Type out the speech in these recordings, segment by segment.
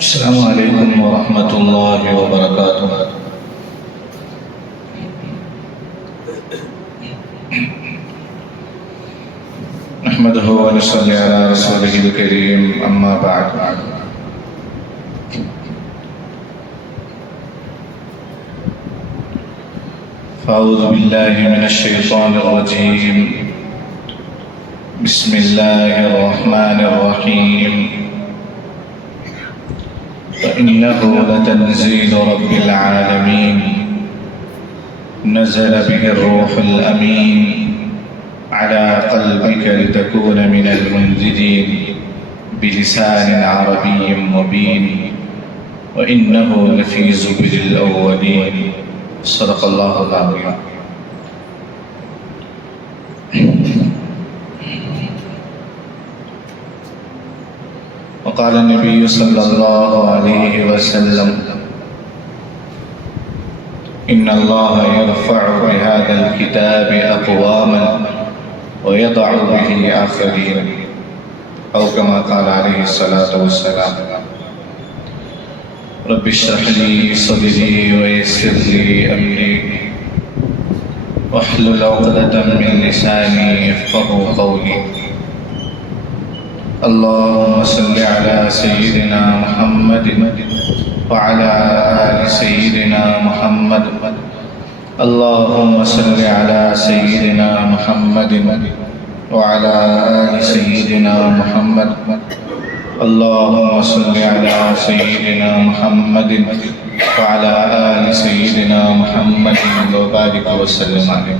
السلام عليكم ورحمة الله وبركاته. نحمده ونصلي على رسوله الكريم، أما بعد. فأعوذ بالله من الشيطان الرجيم. بسم الله الرحمن الرحيم. فإنه لتنزيل رب العالمين، نزل به الروح الأمين على قلبك لتكون من المنذرين بلسان عربي مبين، وإنه لفي زبر الأولين. صدق الله العظيم. وقال النبي صلى الله عليه وسلم: إن الله يرفع بهذا الكتاب أقواما ويضع به آخرين، أو كما قال عليه الصلاة والسلام. رب اشرح لي صدري ويسر لي أمري واحلل عقدة من لساني يفقهوا قولي. اللهم صل على سيدنا محمد وعلى آل سيدنا محمد. اللهم صل على سيدنا محمد وعلى آل سيدنا محمد. اللهم صل على سيدنا محمد وعلى آل سيدنا محمد وبارك وسلم عليه.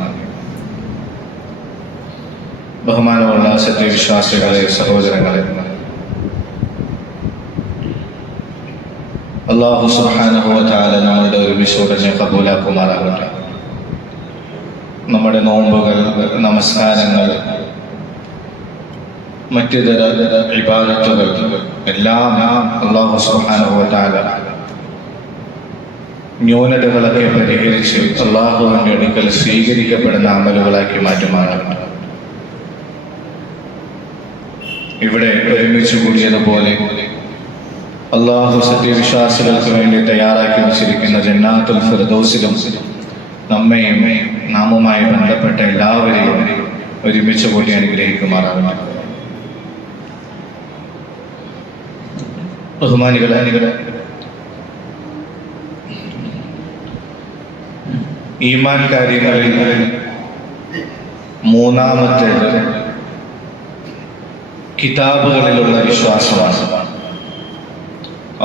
ബഹുമാനമുള്ള സത്യവിശ്വാസികളെ, സഹോദരങ്ങളെ, അല്ലാഹു സുബ്ഹാനഹു വ തആല നമ്മുടെ ഒരുമിച്ചുടനെ കബൂലാക്കുമാറാകട്ടെ. നമ്മുടെ നോമ്പുകൾ, നമസ്കാരങ്ങൾ, മറ്റിതര ഇബാദത്തുകൾ എല്ലാം അല്ലാഹു സുബ്ഹാനഹു വ തആല ന്യൂനതകളൊക്കെ പരിഹരിച്ച് അല്ലാഹുവിൻ്റെ അടുക്കൽ സ്വീകരിക്കപ്പെടുന്ന അമലുകളാക്കി മാറ്റുമാറാകട്ടെ. ഇവിടെ ഒരുമിച്ച് കൂടിയതുപോലെ അല്ലാഹു സത്യവിശ്വാസികൾക്ക് വേണ്ടി തയ്യാറാക്കി വെച്ചിരിക്കുന്ന ജന്നാത്തുൽ ഫിർദൗസിലും നമ്മയും നാമുമായി ബന്ധപ്പെട്ട എല്ലാവരെയും ഒരുമിച്ച് കൂടി അനുഗ്രഹിക്കുമാറാകട്ടെ. ബഹുമാനികളെ, ഈമാൻ കാര്യങ്ങളിൽ മൂന്നാമത്തേത് കിതാബുകളിലുള്ള വിശ്വാസമാണ്.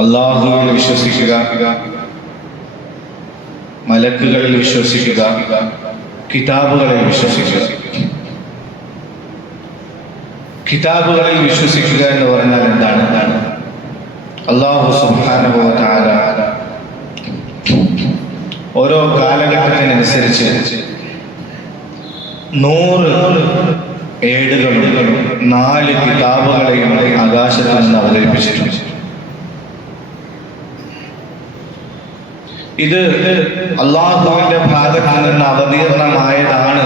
അല്ലാഹുവിൽ വിശ്വസിക്കുക, മലക്കുകളിൽ വിശ്വസിക്കുക, കിതാബുകളിൽ വിശ്വസിക്കുക. കിതാബുകളിൽ വിശ്വസിക്കുക എന്ന് പറഞ്ഞാൽ എന്താണ്? അല്ലാഹു സുബ്ഹാനഹു വ തആല ഓരോ കാലഘട്ടത്തിനനുസരിച്ച് 100 ഏടുകളും 4 കിതാബുകളെയും ആകാശത്ത് നിന്ന് അവതരിപ്പിച്ചിട്ടുണ്ട്. ഇത് അല്ലാഹുവിന്റെ ഭാഗത്ത് നിന്ന് അവതീർണമായതാണ്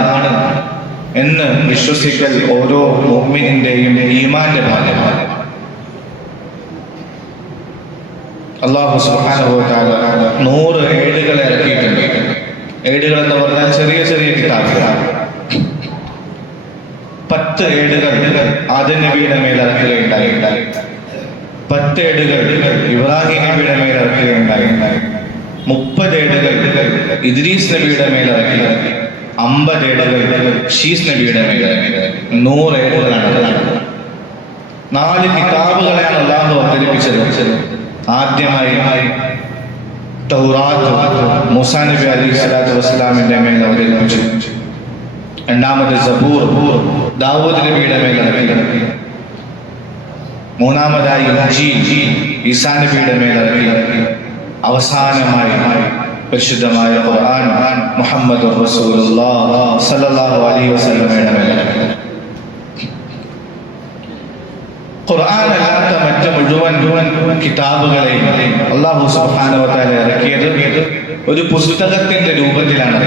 എന്ന് വിശ്വസിക്കൽ ഓരോ മുഅ്മിനിന്റെയും ഈമാന്റെ ഭാഗമാണ്. അല്ലാഹു സുബ്ഹാനഹു വ തആല 100 ഏടുകളെ ഇറക്കിയിട്ടുണ്ട്. ഏടുകൾ എന്ന് പറഞ്ഞാൽ ചെറിയ ചെറിയ കിതാബുകളാണ്. 10 ഏടുകൾ ആദം നബിയുടെ മേൽ ഇറക്കുകയുണ്ടായി. 10 ഏടുകൾ ഇബ്രാഹിം നബിയുടെ മേൽ ഇറക്കുകയുണ്ടായി. 30 ഏടുകൾ ഇദ്രീസ് നബിയുടെ മേൽ ഇറക്കി. 50 ഏടുകൾ ശീസ് നബിയുടെ മേൽ ഇറക്കി. 100 ഏടുകളാണ്. 4 കിതാബുകളെയാണ് അല്ലാഹു അവതരിപ്പിച്ചത്. ആദ്യമായി തൗറാത്ത് മൂസാ നബി അലൈഹിസ്സലാത്തു വസ്സലാമിന്റെ മേൽ അവതരിപ്പിച്ചു. രണ്ടാമത് സബൂർ ദാവൂദ് നബിയുടെ മേൽ ഇറക്കി. മൂന്നാമതായി ഇൻജീൽ ഈസാ നബിയുടെ മേൽ ഇറക്കി. അവസാനമായി പരിശുദ്ധമായ ഖുർആൻ മുഹമ്മദുർ റസൂലുള്ളാഹി സ്വല്ലല്ലാഹു അലൈഹി വസല്ലമയുടെ മേൽ ഇറക്കി. ഖുർആൻ അല്ലാത്ത മറ്റ് മുഴുവൻ കിതാബുകളെയും അല്ലാഹു സുബ്ഹാനഹു വ തആല ഇറക്കിയത് ഒരു പുസ്തകത്തിന്റെ രൂപത്തിലാണ്,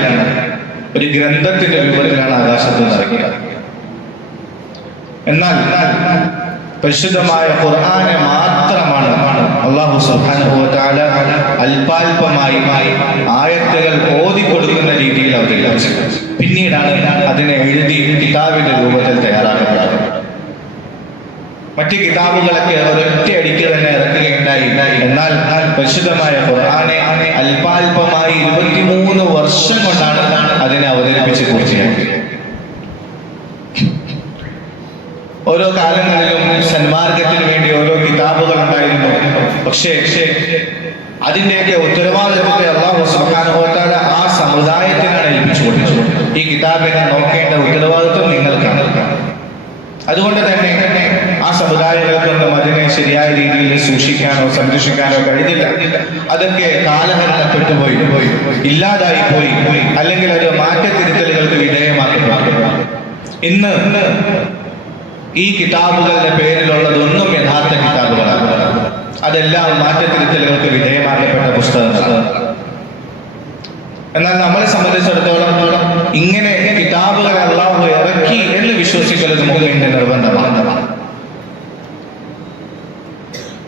ഒരു ഗ്രന്ഥത്തിന്റെ രൂപത്തിലാണ് ആകാശത്ത് ഇറക്കിയത്. എന്നാൽ പരിശുദ്ധമായ ഖുർആനെ മാത്രമാണ് അല്ലാഹു സുബ്ഹാനഹു വ തആല അല്പാൽപമായി ആയത്തുകൾ ഓതിക്കൊടുക്കുന്ന രീതിയിൽ അവതരിപ്പിച്ചു. പിന്നീടാണ് അതിനെ എഴുതി കിതാബിന്റെ രൂപത്തിൽ തയ്യാറാക്കപ്പെട്ടത്. മറ്റ് കിതാബുകളൊക്കെ ഒരൊറ്റ അടിക്ക് തന്നെ ഇറക്കുകയുണ്ടായി. എന്നാൽ പരിശുദ്ധമായ ഖുർആനെ അല്പാൽപമായി 23 വർഷം കൊണ്ടാണ് അതിനെ അവതരിപ്പിച്ച് പൂർത്തിയാക്കിയത്. ഓരോ കാലങ്ങളിലും സന്മാർഗത്തിന് വേണ്ടി ഓരോ കിതാബുകൾ ഉണ്ടായിരുന്നു. പക്ഷേ അതിന്റെയൊക്കെ ഉത്തരവാദിത്വത്തെ അല്ലാഹു സുബ്ഹാനഹു വ തആല ആ സമുദായത്തിനാണ് ഏൽപ്പിച്ചു കൊടുത്തത്. ഈ കിതാബിനെ നോക്കേണ്ട ഉത്തരവാദിത്വം നിങ്ങൾക്കാണ്. അതുകൊണ്ട് തന്നെ ആ സമുദായങ്ങൾക്കൊന്നും അതിനെ ശരിയായ രീതിയിൽ സൂക്ഷിക്കാനോ സംരക്ഷിക്കാനോ കഴിഞ്ഞില്ല. അതൊക്കെ കാലഹരണപ്പെട്ടുപോയി, ഇല്ലാതായി പോയി, അല്ലെങ്കിൽ അത് മാറ്റത്തിരുത്തലുകൾക്ക് വിധേയമാക്കപ്പെട്ടു. ഇന്ന് ഈ കിതാബുകളുടെ പേരിലുള്ളതൊന്നും യഥാർത്ഥ കിതാബുകളാണ്. അതെല്ലാം മാറ്റത്തിരുത്തലുകൾക്ക് വിധേയമാക്കപ്പെട്ട പുസ്തകങ്ങൾ. എന്നാൽ നമ്മളെ സംബന്ധിച്ചിടത്തോളം ഇങ്ങനെ കിതാബുകൾ അല്ലാഹു ഇറക്കി എന്ന് വിശ്വസിക്കുന്നത് മുഅ്മിന്റെ നിർബന്ധമാണ്.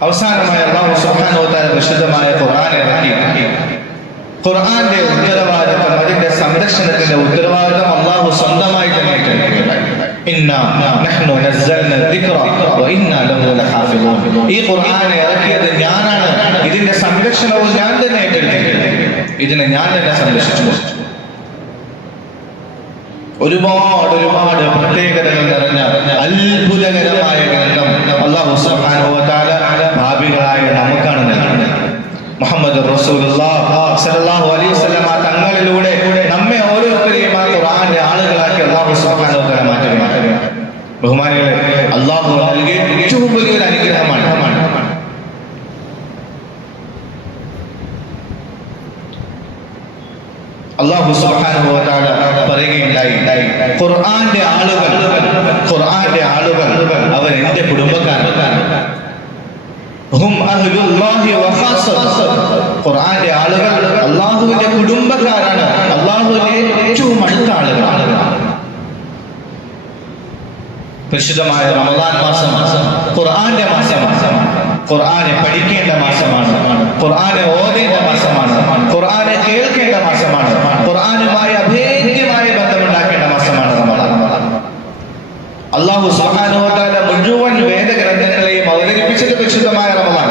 അവസാനമായി അല്ലാഹു സുബ്ഹാനഹു വ തആല പരിശുദ്ധമായ ഖുർആൻ ഇറക്കി. ഖുർആന്റെ ഉത്തരവാദിത്വം, അതിന്റെ സംരക്ഷണത്തിന്റെ ഉത്തരവാദിത്വം അല്ലാഹു സ്വന്തമായി തന്നെ ഏറ്റെടുക്കുകയുണ്ടായി. ഇന്നാ നഹ്നു നസ്സൽനാ ദിക്റ വ ഇന്നാ ലഹു ലഹാഫിളൂൻ. ഈ ഖുർആൻ ഇറക്കിയത് ഞാനാണ്, ഇതിന്റെ സംരക്ഷണവും ഞാൻ തന്നെ ഏറ്റെടുത്തിരിക്കുന്നു, ഇതിനെ ഞാൻ തന്നെ സംരക്ഷിച്ചു. ഒരുപാട് പ്രത്യേകതകൾ നിറഞ്ഞ അത്ഭുതകരമായ ഗ്രന്ഥം അല്ലാഹു സുബ്ഹാനഹു വ തആല ഭാവികളായ നമുക്കാണ് നൽകുന്നത്. മുഹമ്മദ് റസൂലുള്ളാഹി സ്വല്ലല്ലാഹു അലൈഹി വസല്ലം തങ്ങളിലൂടെ നമ്മെ ഓരോരുത്തരെയും ആ ഖുർആന്റെ ആളുകളാക്കി അല്ലാഹു സുബ്ഹാനഹു വ തആല മാറ്റുകയാണ്. ബഹുമാനികളെ, അല്ലാഹു നൽകിയ ഏറ്റവും വലിയൊരു അനുഗ്രഹമാണ്. അല്ലാഹു സുബ്ഹാനഹു വ തആല പറയുകയുണ്ടായി, ഖുർആന്റെ ആളുകൾ അവർ എന്റെ കുടുംബക്കാരാണ്. ഹും അഹ്ലുല്ലാഹി വ ഖാസത്തുഹു. ഖുർആന്റെ ആളുകൾ അല്ലാഹുവിന്റെ കുടുംബക്കാരാണ്, അല്ലാഹുവിന്റെ ഏറ്റവും അടുത്ത ആളുകളാണ്. പരിശുദ്ധമായ റമദാൻ മാസം ഖുർആന്റെ മാസമാണ്. ഖുർആനെ പഠിക്കേണ്ട മാസമാണ്. ഖുർആനെ ഓതേണ്ട മാസമാണ്. ഖുർആനെ കേൾക്കേണ്ട മാസമാണ്. ഖുർആനുമായി അഭേദ്യമായ ബന്ധമുണ്ടാക്കേണ്ട മാസമാണ് റമദാൻ. അല്ലാഹു സുബ്ഹാനഹു വ തആല മുഴുവൻ വേദഗ്രന്ഥങ്ങളെയും അവതരിപ്പിച്ചത് പരിശുദ്ധമായ റമദാൻ.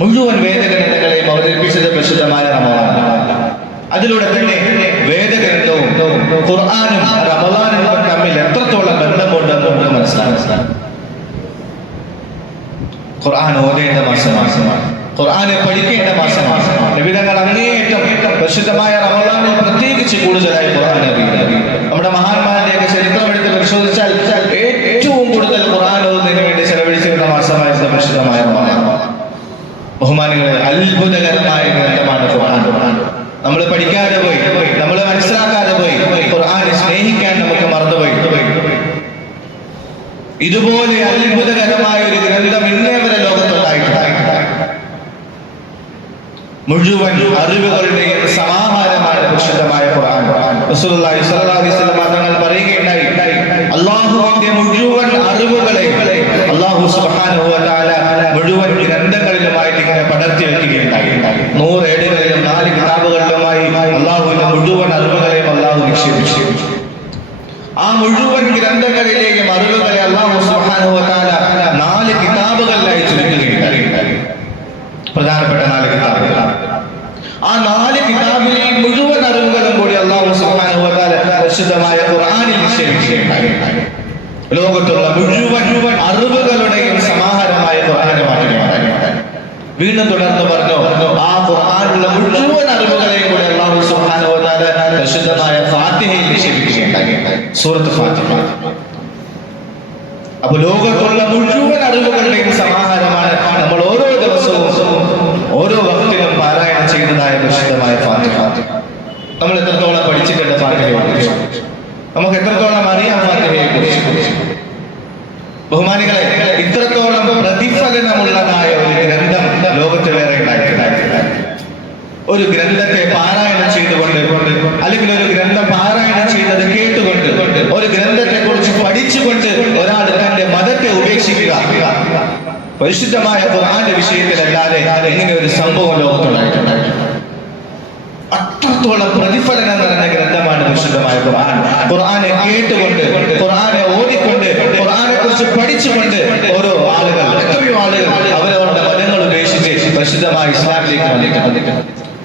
മുഴുവൻ വേദഗ്രന്ഥങ്ങളെയും അവതരിപ്പിച്ചത് പരിശുദ്ധമായ റമദാൻ. അതിലൂടെ തന്നെ വേദഗ്രന്ഥവും ഖുർആനും റമദാനും തമ്മിൽ എത്രത്തോളം ബന്ധമുണ്ടെന്ന് നമുക്ക് മനസ്സിലാക്കാം. ഖുർആൻ ഓതേണ്ട മാസമാണ്. ഖുർആനെ പഠിക്കേണ്ട മാസമാണ്. നബിതങ്ങൾ അങ്ങേയറ്റം പരിശുദ്ധമായ റമദാനിൽ പ്രത്യേകിച്ച് കൂടുതലായി ഖുർആൻ അറിയുന്നത്. നമ്മുടെ മഹാന്മാരുടെയൊക്കെ ചരിത്രം എടുത്ത് പരിശോധിച്ചാൽ ഏറ്റവും കൂടുതൽ ഖുർആൻ ഓതുന്നതിന് വേണ്ടി ചെലവഴിച്ചിരുന്ന മാസമായിരുന്നു പരിശുദ്ധമായ റമദാൻ. ബഹുമാനികളെ, അത്ഭുതകരമായ ഗ്രന്ഥമാണ് ഖുർആൻ. നമ്മൾ പഠിക്കാതെ പോയി, നമ്മൾ മനസ്സിലാക്കാതെ പോയി, ഖുർആനെ സ്നേഹിക്കാൻ നമുക്ക് മറന്നുപോയി. ഇതുപോലെ അത്ഭുതകരമായ ഒരു ഗ്രന്ഥം ഇന്നേ വരെ ലോകത്തുണ്ടായിട്ടില്ല. മുഴുവൻ അറിവുകളുടെയും സമാഹാരമാണ് പരിശുദ്ധമായ ഖുർആൻ. റസൂലുള്ളാഹി സ്വല്ലല്ലാഹു അലൈഹി വസല്ലം തങ്ങൾ പറയുകയുണ്ടായി, അല്ലാഹുവിന്റെ മുഴുവൻ അറിവുകളെ അല്ലാഹു സുബ്ഹാനഹു വ തആല മുഴുവൻ ഗ്രന്ഥങ്ങളിലുമായിട്ട് ഇങ്ങനെ പടർത്തി വെക്കുകയുണ്ടായി. 100 ഏടുകളിലും 4 കിതാബുകളിലുമായി അല്ലാഹുവിന്റെ മുഴുവൻ അറിവുകളെയും അല്ലാഹു നിക്ഷേപിച്ചു. ആ മുഴുവൻ ഗ്രന്ഥങ്ങളിലെയും അറിവുകളെ അല്ലാഹു സുബ്ഹാനഹു വ തആല 4 കിതാബുകളിലായി ചുരുക്കുകയുണ്ടായി. പ്രധാനപ്പെട്ട 4 കിതാബുകൾ. ആ 4 കിതാബിലെ മുഴുവൻ അറിവുകളും കൂടി അല്ലാഹു സുബ്ഹാനഹു വ തആല പരിശുദ്ധമായ ഖുർആനിൽ നിക്ഷേപിക്കുകയുണ്ടായി. ലോകത്തുള്ള മുഴുവൻ അറിവുകളുടെയും സമാഹാരമായ ഖുർആനെ മാറ്റുകയുണ്ടായി. വീണ്ടും തുടർന്ന് പറഞ്ഞു, ആ ഖുർആനിലുള്ള മുഴുവൻ അറിവുകളെയും കൂടി അല്ലാഹു സുബ്ഹാനഹു വ തആല പരിശുദ്ധമായ ഫാത്തിഹയിൽ നിക്ഷേപിക്കുകയുണ്ടായി. സൂറത്ത് ഫാത്തിഹ. അപ്പോൾ ലോകത്തുള്ള മുഴുവൻ അറിവുകളുടെയും സമാഹാരമാണ് നമ്മൾ ഓരോ ദിവസവും ഓരോ വക്തിലും പാരായണം ചെയ്യുന്നതായ പരിശുദ്ധമായ ഫാത്തിഹ. നമ്മൾ എത്രത്തോളം പഠിച്ചിട്ടുണ്ട് ഫാത്തിഹയെക്കുറിച്ച്? നമുക്ക് എത്രത്തോളം അറിയാം ഫാത്തിഹയെക്കുറിച്ച്? ബഹുമാനികളെ, ഇത്രത്തോളം പ്രതിഫലനമുള്ളതായ ഒരു ഗ്രന്ഥം ലോകത്ത് വേറെ ഉണ്ടായിട്ടില്ല. ഒരു ഗ്രന്ഥത്തെ പാരായണം ചെയ്തുകൊണ്ട്, അല്ലെങ്കിൽ ഒരു ഗ്രന്ഥം പാരായണം ചെയ്യുന്നത് കേട്ടുകൊണ്ട്, ഒരു ഗ്രന്ഥത്തെ കുറിച്ച് പഠിച്ചുകൊണ്ട് ഒരാൾ തന്റെ മതത്തെ ഉപേക്ഷിക്കുക പരിശുദ്ധമായ ഖുർആന്റെ വിഷയത്തിലല്ലാതെ ഇങ്ങനെ ഒരു സംഭവം ലോകത്തുണ്ടായിട്ടുണ്ട്. അത്രത്തോളം പ്രതിഫലനം നിറഞ്ഞ ഗ്രന്ഥമാണ് പരിശുദ്ധമായ ഖുർആൻ. ഖുർആനെ കേട്ടുകൊണ്ട്, ഖുർആനെ ഓതിക്കൊണ്ട്, ഖുർആനെ കുറിച്ച് പഠിച്ചുകൊണ്ട് ഓരോ ആളുകൾ, എത്രയോ ആളുകൾ അവരവരുടെ മതങ്ങൾ ഉപേക്ഷിച്ച് പരിശുദ്ധമായ ഇസ്ലാമിലേക്ക് വന്നിട്ടുണ്ട്.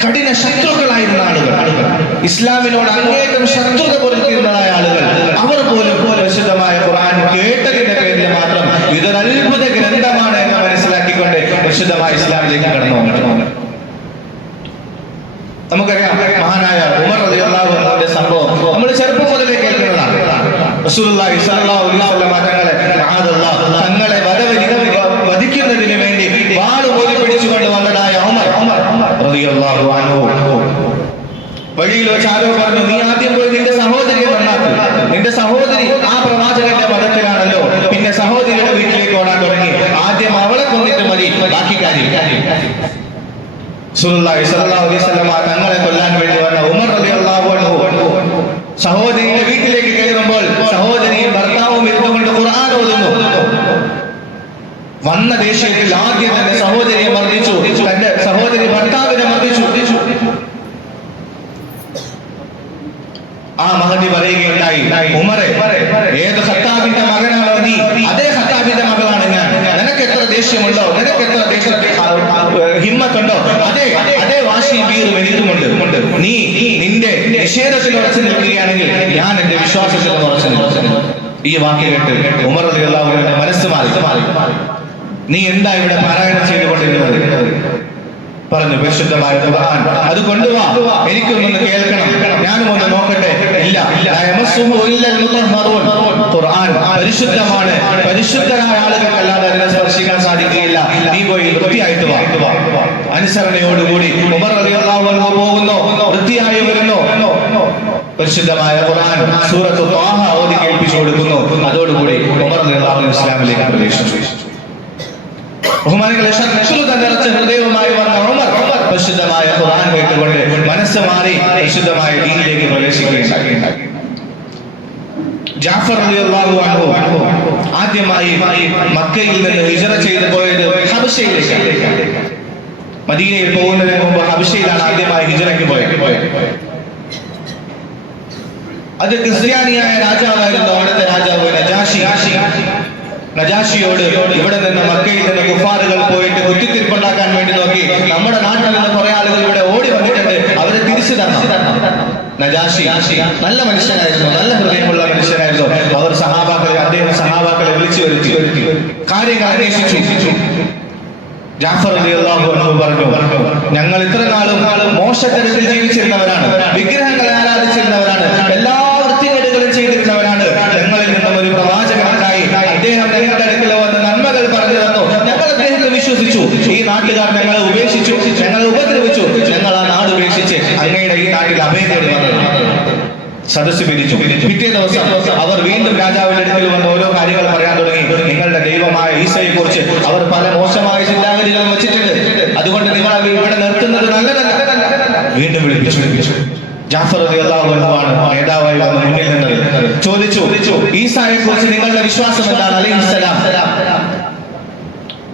കഠിന ശത്രുക്കളായിരുന്ന ആളുകൾ, ഇസ്ലാമിനോട് അങ്ങേയറ്റം ശത്രുത പുലർത്തിയിരുന്നതായ ആളുകൾ, അവർ പോലും പരിശുദ്ധമായ ഖുർആൻ കേട്ടതിന്റെ പേരിൽ മാത്രം ഇതൊരു അത്ഭുത ഗ്രന്ഥമാണ് എന്ന് മനസ്സിലാക്കിക്കൊണ്ട് പരിശുദ്ധമായ ഇസ്ലാമിലേക്ക് കടന്നു വന്നിട്ടുണ്ട്. നമുക്കറിയാം, മഹാനായ ഉമർ റളിയല്ലാഹു അൻഹുവിന്റെ സംഭവം നമ്മൾ ചെറുപ്പം മുതലേ കേൾക്കുന്നതാണ്. റസൂലുള്ളാഹി സ്വല്ലല്ലാഹു അലൈഹി വസല്ലം തങ്ങളെ വധിക്കുന്നതിന് വേണ്ടി വാള് ഊരി പിടിച്ചുകൊണ്ട് വന്നതായ ഉമർ റളിയല്ലാഹു അൻഹു വഴിയിൽ വെച്ച് ആരോ പറഞ്ഞു, നീ ആദ്യം പോയി നിന്റെ സഹോദരിയെ നന്നാക്ക്. നിന്റെ സഹോദരി ആ പ്രവാചകന്റെ മതത്തിലാണല്ലോ, പിന്നെ സഹോദരിയുടെ വീട്ടിലേക്ക് ഓടാൻ തുടങ്ങി. ആദ്യം അവളെ കൊന്നിട്ട് മതി ബാക്കി കാര്യം. റസൂലുള്ളാഹി സ്വല്ലല്ലാഹു അലൈഹി വസല്ലം തങ്ങളെ കൊല്ലാൻ വേണ്ടി വന്ന ഉമർ റളിയല്ലാഹു അൻഹു സഹോദരിയുടെ വീട്ടിലേക്ക് കയറുമ്പോൾ സഹോദരിയും ഭർത്താവും ഇരുന്നുകൊണ്ട് ഖുർആൻ ഓതുന്നു. വന്ന ദേഷ്യത്തിൽ ആദ്യം തന്നെ സഹോദരിയെ മർദ്ദിച്ചു, തന്റെ സഹോദരി ഭർത്താവിനെ മർദ്ദിച്ചു. ആ മഹദി പറയുകയുണ്ടായി, ഉമറെ, ഏത് ഖത്താബിന്റെ മകനാണോ നീ, അതേ ഖത്താബിന്റെ മകളാണ് ഞാൻ. നിനക്ക് എത്ര ദേഷ്യമുണ്ടോ, നിനക്ക് എത്ര ഹിമ്മത്തുണ്ടോ, അതേ വാശിയും വീറും എനിക്കുമുണ്ട്. നീ നിന്റെ നിഷേധത്തിൽ ഉറച്ചു നിൽക്കുകയാണെങ്കിൽ ഞാൻ എന്റെ വിശ്വാസത്തിൽ ഉറച്ചു നിൽക്കുന്നു. ഈ വാക്യം കേട്ട് ഉമർ റളിയല്ലാഹു അൻഹുവിന്റെ മനസ്സ് മാറി. നീ എന്താ ഇവിടെ പാരായണം ചെയ്തുകൊണ്ടിരുന്നത്? പറഞ്ഞു, പരിശുദ്ധമായ ഖുർആൻ അത് കൊണ്ടുവാ, എനിക്കൊന്നൊന്ന് കേൾക്കണം, ഞാനും ഒന്ന് നോക്കട്ടെ. ഇല്ല, ഖുർആൻ പരിശുദ്ധമാണ്, പരിശുദ്ധരായ ആളുകൾക്കല്ലാതെ അതിനെ സ്പർശിക്കാൻ സാധിക്കുകയില്ല. നീ പോയി വൃത്തിയായിട്ട് വാ. അനുസരണയോടുകൂടി ഉമർ റളിയല്ലാഹു അൻഹു പോകുന്നു, വൃത്തിയായി വരുന്നു. പരിശുദ്ധമായ ഖുർആൻ സൂറത്ത് ത്വാഹ ഓതി കേൾപ്പിച്ചു കൊടുക്കുന്നു. അതോടുകൂടി ഉമർ റളിയല്ലാഹു അൻഹു ഇസ്ലാമിലേക്ക് പ്രവേശിച്ചു. ബഹുമാനികളെ, ശത്രുത നിറച്ച ഹൃദയവുമായി വന്ന ഉമർ പരിശുദ്ധമായ ഖുർആൻ കേട്ടുകൊണ്ട് മനസ്സ് മാറി പരിശുദ്ധമായ ദീനിലേക്ക് പ്രവേശിക്കുകയുണ്ടായി. ജാഫർ റളിയല്ലാഹു അൻഹു ആദ്യമായി മക്കയിൽ നിന്ന് ഹിജ്റ ചെയ്തു പോയത് ഹബശയിലേക്കാണ്. മദീനയിൽ പോകുന്നതിന് മുമ്പ് ഹബശയിലാണ് ആദ്യമായി ഹിജ്റയ്ക്ക് പോയത്. അത് ക്രിസ്ത്യാനിയായ രാജാവായിരുന്നു. അവിടുത്തെ രാജാവ് നജാഷിയോട് ഇവിടെ നിന്ന് മക്കയിൽ നിന്ന് കുഫാറുകൾ പോയിട്ട് കുത്തിത്തിരിപ്പുണ്ടാക്കാൻ വേണ്ടി നോക്കി, നമ്മുടെ നാട്ടിൽ നിന്ന് കുറെ ആളുകൾ ഇവിടെ ഓടി വന്നിട്ടുണ്ട്, അവരെ തിരിച്ചു തരണം. നജാഷി നല്ല മനുഷ്യനായിരുന്നു, നല്ല ഹൃദയമുള്ള മനുഷ്യനായിരുന്നു. അദ്ദേഹം സഹാബാക്കളെ വിളിച്ചു വരുത്തി കാര്യങ്ങൾ അന്വേഷിച്ചു. ജാഫർ റളിയല്ലാഹു അൻഹു പറഞ്ഞു, ഞങ്ങൾ ഇത്ര നാളും മോശത്തരത്തിൽ ജീവിച്ചിരുന്നവരാണ്, വിഗ്രഹങ്ങളെ ആരാധിച്ചിരുന്നവരാണ്, എല്ലാ വൃത്തികേടുകളും ചെയ്തിരുന്നവരാണ്. ഞങ്ങളിൽ നിന്നും ഒരു പ്രവാചകനുണ്ടായി, അദ്ദേഹം ഞങ്ങളുടെ അടുക്കൽ വന്ന് നന്മകൾ പറഞ്ഞു തന്നു. ഞങ്ങൾ അദ്ദേഹത്തെ വിശ്വസിച്ചു. ഈ നാട്ടുകാർ ഞങ്ങളെ ഉപേക്ഷിച്ചു, ഞങ്ങളെ ഉപദ്രവിച്ചു. ഞങ്ങൾ ആ നാട് ഉപേക്ഷിച്ച് അങ്ങയുടെ ഈ നാട്ടിൽ അഭയം തേടി വന്നത്. സദസ്സ് പിരിച്ചു. പിറ്റേ ദിവസം അവർ വീണ്ടും രാജാവിന്റെ അടുക്കൽ വന്ന് ഓരോ കാര്യങ്ങൾ പറയാൻ തുടങ്ങി. നിങ്ങളുടെ ദൈവമായ ഈസയെ കുറിച്ച് അവർ പല മോശമായ ചിന്താഗതികളും വെച്ചിട്ടുണ്ട്, അതുകൊണ്ട് നിങ്ങൾ ഇവിടെ നിർത്തുന്നത് നല്ലതല്ല. വീണ്ടും വിളിപ്പിച്ചു. ജാഫർ റളിയല്ലാഹു അൻഹു ആണ് നേതാവായി വന്ന് മുന്നിൽ നിന്നത്. ചോദിച്ചു, ഈസായെ കുറിച്ച് നിങ്ങളുടെ വിശ്വാസം എന്താണ്? അലൈഹിസ്സലാം.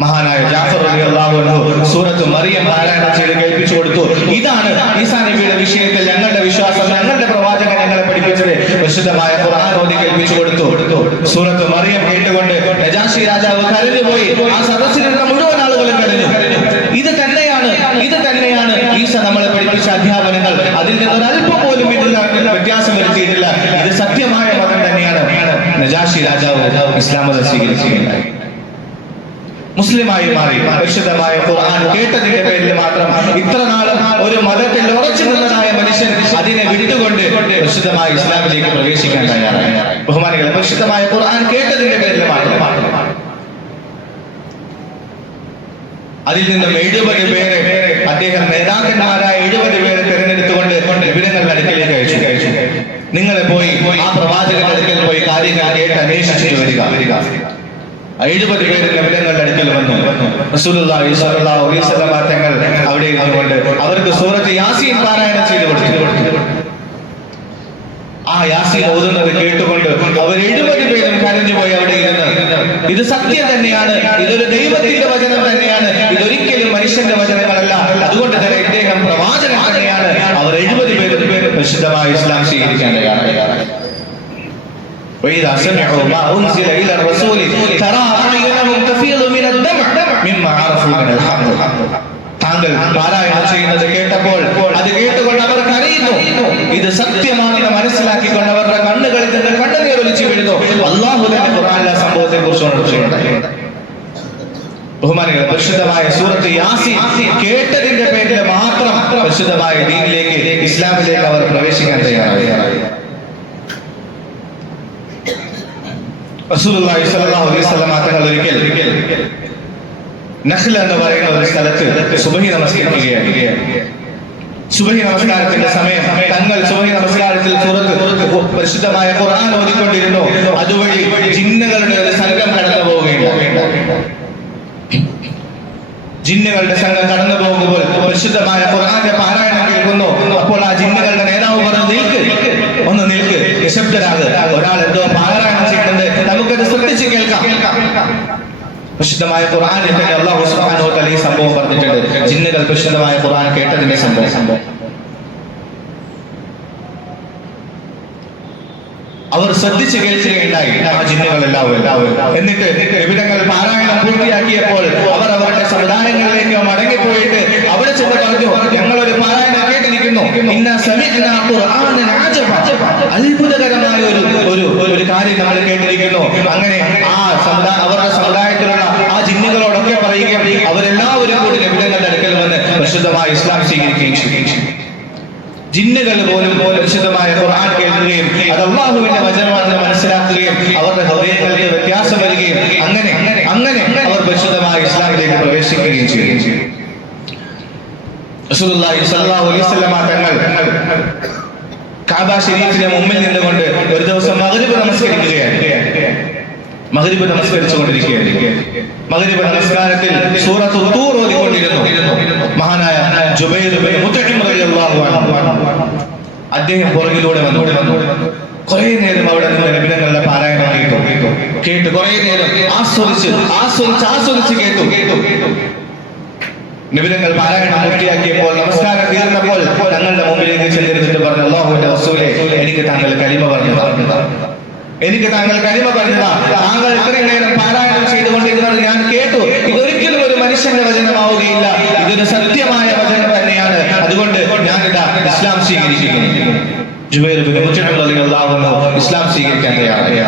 മഹാനായ ജാഫർ റളിയല്ലാഹു അൻഹു സൂറത്ത് മറിയം പാരായണം ചെയ്ത് കേൾപ്പിച്ചു കൊടുത്തു. ഇതാണ് ഈസാ നബിയുടെ വിഷയത്തിൽ ഞങ്ങളുടെ വിശ്വാസം, ഞങ്ങളുടെ പ്രവാചകൻ ഞങ്ങളെ പഠിപ്പിച്ചത്. പരിശുദ്ധമായ ഖുർആൻ ഓതി കേൾപ്പിച്ചു കൊടുത്തു. സൂറത്ത് മറിയം കേട്ടുകൊണ്ട് നജാഷി രാജാവ് കരഞ്ഞുപോയി. ആ സദസ്സിലുള്ള മുഴുവൻ ആളുകളും കരഞ്ഞു. ഇത് തന്നെയാണ് ഈസ നമ്മളെ പഠിപ്പിച്ച അധ്യാപനങ്ങൾ. അതിൽ നിന്നൊരല്പം പോലും വ്യത്യാസം വരുത്തിയിട്ടില്ല. ഇത് സത്യമായ മതം തന്നെയാണ്. നജാഷി രാജാവ് ഇസ്ലാം മതം സ്വീകരിക്കുകയുണ്ടായി, മുസ്ലിമായി മാറി. പരിശുദ്ധമായ ഖുർആൻ കേട്ടതിന്റെ പേരിൽ മാത്രം ഇത്ര നാളും ഒരു മതത്തിൽ ഉറച്ചു നിന്നതായ മനുഷ്യൻ അതിനെ വിട്ടുകൊണ്ട് പരിശുദ്ധമായ ഇസ്ലാമിലേക്ക് പ്രവേശിക്കാൻ തയ്യാറായി. ബഹുമാനികളെ, പരിശുദ്ധമായ ഖുർആൻ കേട്ടതിന്റെ പേരിൽ മാത്രം അതിൽ നിന്നും 70 പേരെ അദ്ദേഹം നേതാക്കന്മാരായ 70 പേരെ തിരഞ്ഞെടുത്തുകൊണ്ട് വിവരങ്ങളുടെ അടുക്കലേക്ക് അയച്ചു. നിങ്ങളെ പോയി ആ പ്രവാചകന്റെ അടുക്കൽ പോയി കാര്യങ്ങൾ കേട്ട് അന്വേഷിച്ചിട്ട് വരിക. 70 പേര് നബിതങ്ങളുടെ അടുക്കൽ വന്നു. റസൂലുള്ളാഹി സ്വല്ലല്ലാഹു അലൈഹി വസല്ലം തങ്ങൾ അവിടെ ഇരുന്നുകൊണ്ട് അവർക്ക് സൂറത്ത് യാസീൻ പാരായണം ചെയ്തു കൊടുത്തു. ആ യാസീൻ ഓതുന്നത് കേട്ടുകൊണ്ട് അവർ 70 പേരും കരഞ്ഞുപോയി അവിടെ ഇരുന്ന്. ഇത് സത്യം തന്നെയാണ്, ഇതൊരു ദൈവത്തിന്റെ വചനം തന്നെയാണ്, ഇതൊരിക്കലും മനുഷ്യന്റെ വചനങ്ങളല്ല, അതുകൊണ്ട് തന്നെ ഇദ്ദേഹം പ്രവാചകൻ തന്നെയാണ്. അവർ 70 പേര് പരിശുദ്ധമായ ഇസ്ലാം സ്വീകരിക്കാൻ തയ്യാറായി. وإذا سمعوا ما أنزل إلى الرسول ترى أعينهم تفيض من الدمع مما عرفوا من الحق. താങ്കൾ പാരായണം ചെയ്യുന്നത് കേട്ടപ്പോൾ അത് കേട്ടുകൊണ്ട് അവർ കരയുന്നു. ഇത് സത്യമാണെന്ന് മനസ്സിലാക്കിക്കൊണ്ട് അവരുടെ കണ്ണുകളിൽ നിന്ന് കണ്ണുനീർ ഒലിച്ചു വീഴുന്നു. അല്ലാഹു തന്നെ ഖുർആനിലെ സംഭവത്തെ കുറിച്ച് ബഹുമാനികൾ പരിശുദ്ധമായ സൂറത്ത് യാസീൻ കേട്ടതിന്റെ പേരിൽ മാത്രം പരിശുദ്ധമായ ദീനിലേക്ക്, ഇസ്ലാമിലേക്ക് അവർ പ്രവേശിക്കാൻ തയ്യാറായി. റസൂലുള്ളാഹി സ്വല്ലല്ലാഹു അലൈഹി വസല്ലം തങ്ങൾ ഒരിക്കൽ നഖ്ല എന്ന് പറയുന്ന ഒരു സ്ഥലത്ത് സുബഹി നമസ്കരിക്കുകയാണ്. സുബഹി നമസ്കാരത്തിന്റെ സമയം തങ്ങൾ സുബഹി നമസ്കാരത്തിൽ പരിശുദ്ധമായ ഖുർആൻ ഓതിക്കൊണ്ടിരുന്നു. അതുവഴി ജിന്നുകളുടെ ഒരു സംഘം കടന്നു പോവുകയുണ്ടായി. ജിന്നുകളുടെ സംഘം കടന്നു പോകുമ്പോൾ പരിശുദ്ധമായ ഖുർആന്റെ പാരായണം കേൾക്കുന്നു. അപ്പോൾ ആ ജിന്നുകളുടെ നേതാവ് പറഞ്ഞു, നിൽക്ക്, ഒന്ന് നിൽക്ക്, നിശബ്ദരാക്, ഒരാൾ എന്തോ പാരായണം ചെയ്യുന്നുണ്ട്, നമുക്കത് ശ്രദ്ധിച്ച് കേൾക്കാം. പരിശുദ്ധമായ ഖുർആനിൽ തന്നെ അല്ലാഹു സുബ്ഹാനഹു വ തആല ഈ സംഭവം പറഞ്ഞിട്ടുണ്ട്. ജിന്നുകൾ പരിശുദ്ധമായ ഖുർആൻ കേട്ടതിന്റെ സംഭവം അവർ ശ്രദ്ധിച്ച് കേൾക്കുകയുണ്ടായി, ആ ജിന്നുകളെല്ലാവരും. എന്നിട്ട് നബിതങ്ങൾ പാരായണം പൂർത്തിയാക്കിയപ്പോൾ അവർ അവരുടെ സമുദായങ്ങളിലേക്ക് മടങ്ങിപ്പോയിട്ട് അവിടെ ചെന്ന് പറഞ്ഞു, ഞങ്ങളൊരു പാരായണം കേട്ടിരിക്കുന്നു, അത്ഭുതകരമായ ഒരു കാര്യം നമ്മൾ കേട്ടിരിക്കുന്നു. അങ്ങനെ അവരുടെ സമുദായത്തിലുള്ള ആ ജിന്നുകളോടൊക്കെ പറയുകയും അവരെല്ലാവരും കൂടി നബിതങ്ങളുടെ അടുക്കൽ വന്ന് പരിശുദ്ധമായ ഇസ്ലാം സ്വീകരിക്കുകയും ചെയ്തു. ജിന്നുകൾ പോലും പരിശുദ്ധമായ ഖുർആൻ കേൾക്കുകയും അത് അല്ലാഹുവിന്റെ വചനമാണെന്ന് മനസ്സിലാക്കുകയും അവരുടെ ഹൃദയങ്ങൾക്ക് വ്യത്യാസം വരികയും അങ്ങനെ അവർ പരിശുദ്ധമായ ഇസ്ലാമിലേക്ക് പ്രവേശിക്കുകയും ചെയ്തു. റസൂലുള്ളാഹി സ്വല്ലല്ലാഹു അലൈഹി വസല്ലം തങ്ങൾ കഅബ ശരീഫിന്റെ മുമ്പിൽ നിന്നുകൊണ്ട് ഒരു ദിവസം മഗ്രിബ് നമസ്കരിച്ചുകൊണ്ടിരിക്കുകയാണ്. മഗ്രിബ് നമസ്കാരത്തിൽ സൂറത്തു തൂർ ഓതിക്കൊണ്ടിരുന്നു. മഹാനായ ജുബൈർ ബിൻ മുത്ഇം റളിയല്ലാഹു അൻഹു അദ്ദേഹം പുറകിലൂടെ വന്നു. കുറെ നേരം അവിടെ നിന്ന് നബിതങ്ങളുടെ പാരായണം കേട്ടു. കുറെ നേരം ആസ്വദിച്ച് കേട്ടു. നബിതങ്ങൾ പാരായണം പൂർത്തിയാക്കിയപ്പോൾ നമസ്കാരം തീർന്നപ്പോൾ തങ്ങളുടെ മുമ്പിലേക്ക് ചെന്നിരുന്നിട്ട് പറഞ്ഞു, അല്ലാഹുവിന്റെ റസൂലേ, എനിക്ക് താങ്കൾ കലിമ പറഞ്ഞതാ, താങ്കൾ ഇത്രയും നേരം പാരായണം ചെയ്തുകൊണ്ടിരുന്നത് ഞാൻ കേട്ടു. ഇതൊരിക്കലും ഒരു മനുഷ്യന്റെ വചനമാവുകയില്ല, ഇതൊരു സത്യമായ വചനം തന്നെയാണ്. അതുകൊണ്ട് ഞാനിതാ ഇസ്ലാം സ്വീകരിക്കുന്നു. ജുബൈർ ബിൻ മുത്ഇം റളിയല്ലാഹു അൻഹു ഇസ്ലാം സ്വീകരിക്കാൻ തയ്യാറായി.